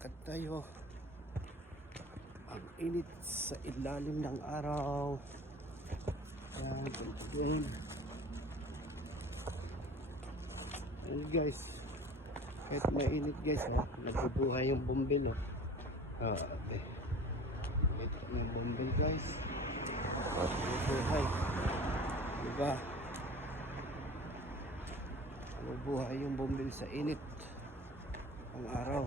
Lakad tayo. Ang init sa ilalim ng araw. Ayan, again. Ayan guys, kahit mainit guys, nagbubuhay yung bumbil. Okay. Ito yung bumbil guys, nagbubuhay, diba? Nagbubuhay yung bumbil sa init ang araw.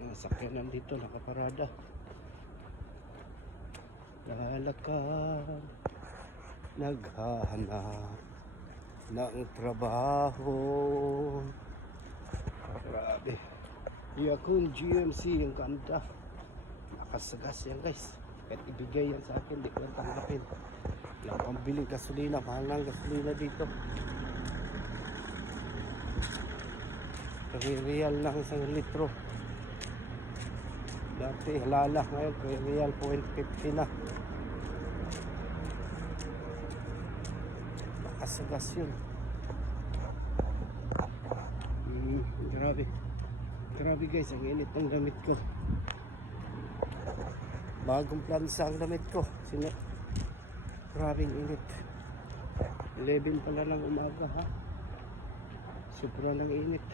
Ang sakyanan dito nakaparada, lalakad, naghahanap ng trabaho. Grabe, Yakun GMC yung kanta, nakasagas yan guys. Kahit ibigay yan sa akin, di ko lang tanggapin. Walang pambiling gasolina, mahal ng gasolina dito. 3 real lang isang litro. Dati halala, ngayon 3 real 0.50 na. Nakasagas yun. Grabe. Grabe guys, ang init ng damit ko. Bagong plansa ang damit ko. Grabe ang init. 11 pala ng umaga ha. Sobra ng init.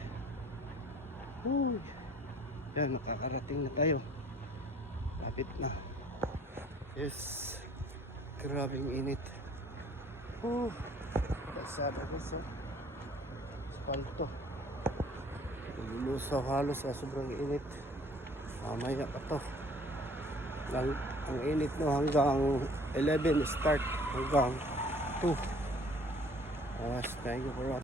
Yan, makakarating na tayo. Lapit na. Yes. Grabing init. Pasada ko sa asfalto. Lulusaw halos sa sobrang init. Mamaya pa to. Ang init no hanggang 11 start hanggang 2. Thank you for watching.